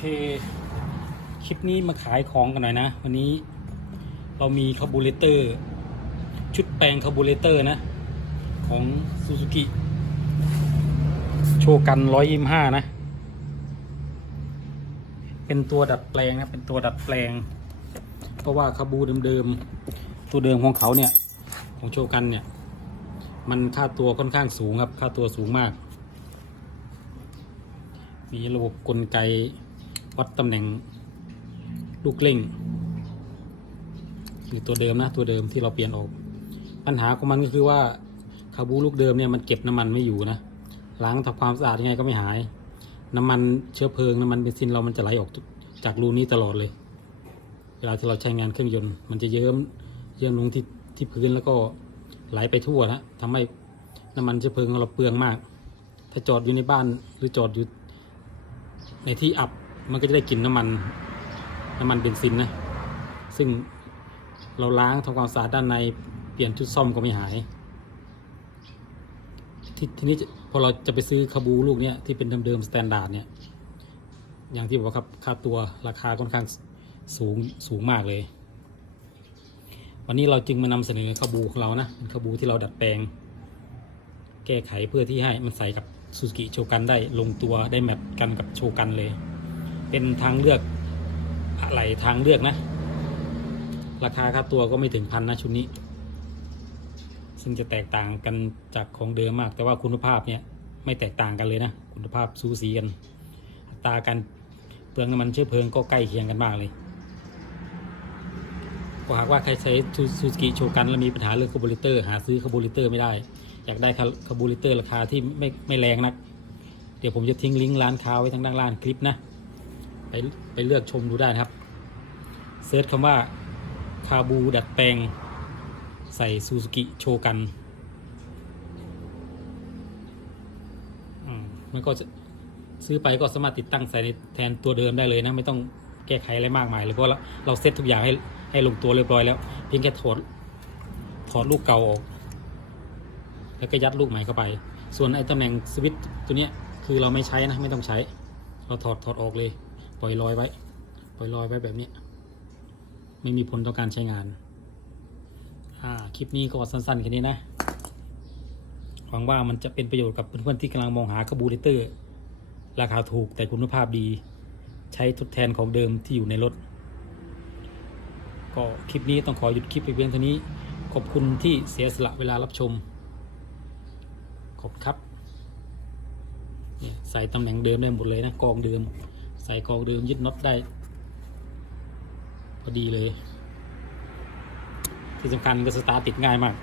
คลิปนี้มาขายของกันหน่อยนะ วันนี้เรามีคาร์บูเรเตอร์ ชุดแปลงคาร์บูเรเตอร์นะ ของซูซูกิโชกันร้อยยิมห้านะ เป็นตัวดัดแปลงนะ เป็นตัวดัดแปลง เพราะว่าคาบูเดิมๆ ตัวเดิมของเขาเนี่ย ของโชกันเนี่ย มันค่าตัวค่อนข้างสูงครับ ค่าตัวสูงมากมีระบบกลไก วัดตำแหน่งลูกเล่งคือตัวเดิมนะตัวเดิมที่เราเปลี่ยนออก ปัญหาของมันก็คือว่าคาบูลูกเดิมเนี่ยมันเก็บน้ำมันไม่อยู่นะล้างทำความสะอาดยังไงก็ไม่หาย น้ำมันเชื้อเพลิงน้ำมันเบนซินเรามันจะไหลออกจากรูนี้ตลอดเลย เวลาที่เราใช้งานเครื่องยนต์ มันจะเยิ้มเยิ้มลงที่ที่พื้นแล้วก็ไหลไปทั่วนะทำให้น้ำมันเชื้อเพลิงของเราเปลืองมาก ถ้าจอดอยู่ในบ้านหรือจอดอยู่ในที่อับ มันก็จะได้กลิ่นน้ำมัน น้ำมันเบนซินนะ ซึ่งเราล้างทำความสะอาดด้านในเปลี่ยนชุดซ่อมก็ไม่หาย ททีนี้พอเราจะไปซื้อคาบูลูกเนี้ยที่เป็นเดิมๆสแตนดาร์ดเนี่ย อย่างที่บอกครับค่าตัวราคาค่อนข้างสูงสูงมากเลย วันนี้เราจึงมานำเสนอคาบูของเรานะเป็นคาบูที่เราดัดแปลง แก้ไขเพื่อที่ให้มันใส่กับซูซูกิโชกันได้ลงตัวได้แมทกันกับโชกันเลย เป็นทางเลือกอะไรทางเลือกนะ ราคาค่าตัวก็ไม่ถึงพันนะชุดนี้ ซึ่งจะแตกต่างกันจากของเดิมมาก แต่ว่าคุณภาพเนี่ยไม่แตกต่างกันเลยนะ คุณภาพสูสีกันอัตราการเปลืองน้ำมันเชื้อเพลิงก็ใกล้เคียงกันมากเลยก็หากว่าใครใช้ซูซูกิโชกันแล้วมีปัญหาเรื่องคาร์บูเรเตอร์ หาซื้อคาร์บูเรเตอร์ไม่ได้ อยากได้คาร์บูเรเตอร์ราคาที่ไม่ไม่แรงนัก เดี๋ยวผมจะทิ้งลิงก์ร้านค้าไว้ทางด้านล่างคลิปนะ ไปไปเลือกชมดูได้นะครับเซิร์ชคำว่าคาบูดัดแปลง ใส่ซูซูกิโชกันมันก็จะซื้อไปก็สามารถติดตั้งใส่แทนตัวเดิมได้เลยนะ ไม่ต้องแก้ไขอะไรมากมายเลยเพราะเราเราเซตทุกอย่างให้ให้ลงตัวเรียบร้อยแล้ว เพียงแค่ถอดถอดลูกเก่าออกแล้วก็ยัดลูกใหม่เข้าไป ส่วนไอ้ตำแหน่งสวิตช์ตัวเนี้ยคือเราไม่ใช้นะ ไม่ต้องใช้ เราถอดถอดออกเลย ปล่อยลอยไว้ ปล่อยลอยไว้แบบนี้ ไม่มีผลต่อการใช้งาน อ่า คลิปนี้ก็สั้นๆแค่นี้นะ หวังว่ามันจะเป็นประโยชน์กับเพื่อนๆที่กำลังมองหาคาบูเรเตอร์ ราคาถูกแต่คุณภาพดี ใช้ทดแทนของเดิมที่อยู่ในรถ ก็คลิปนี้ต้องขอหยุดคลิปไปเพียงเท่านี้ ขอบคุณที่เสียสละเวลารับชม ขอบคุณครับใส่ตำแหน่งเดิมได้หมดเลยนะกองเดิม ใส่กองเดิมยึดน็อตได้ พอดีเลย ที่สำคัญก็สตาร์ทติดง่ายมาก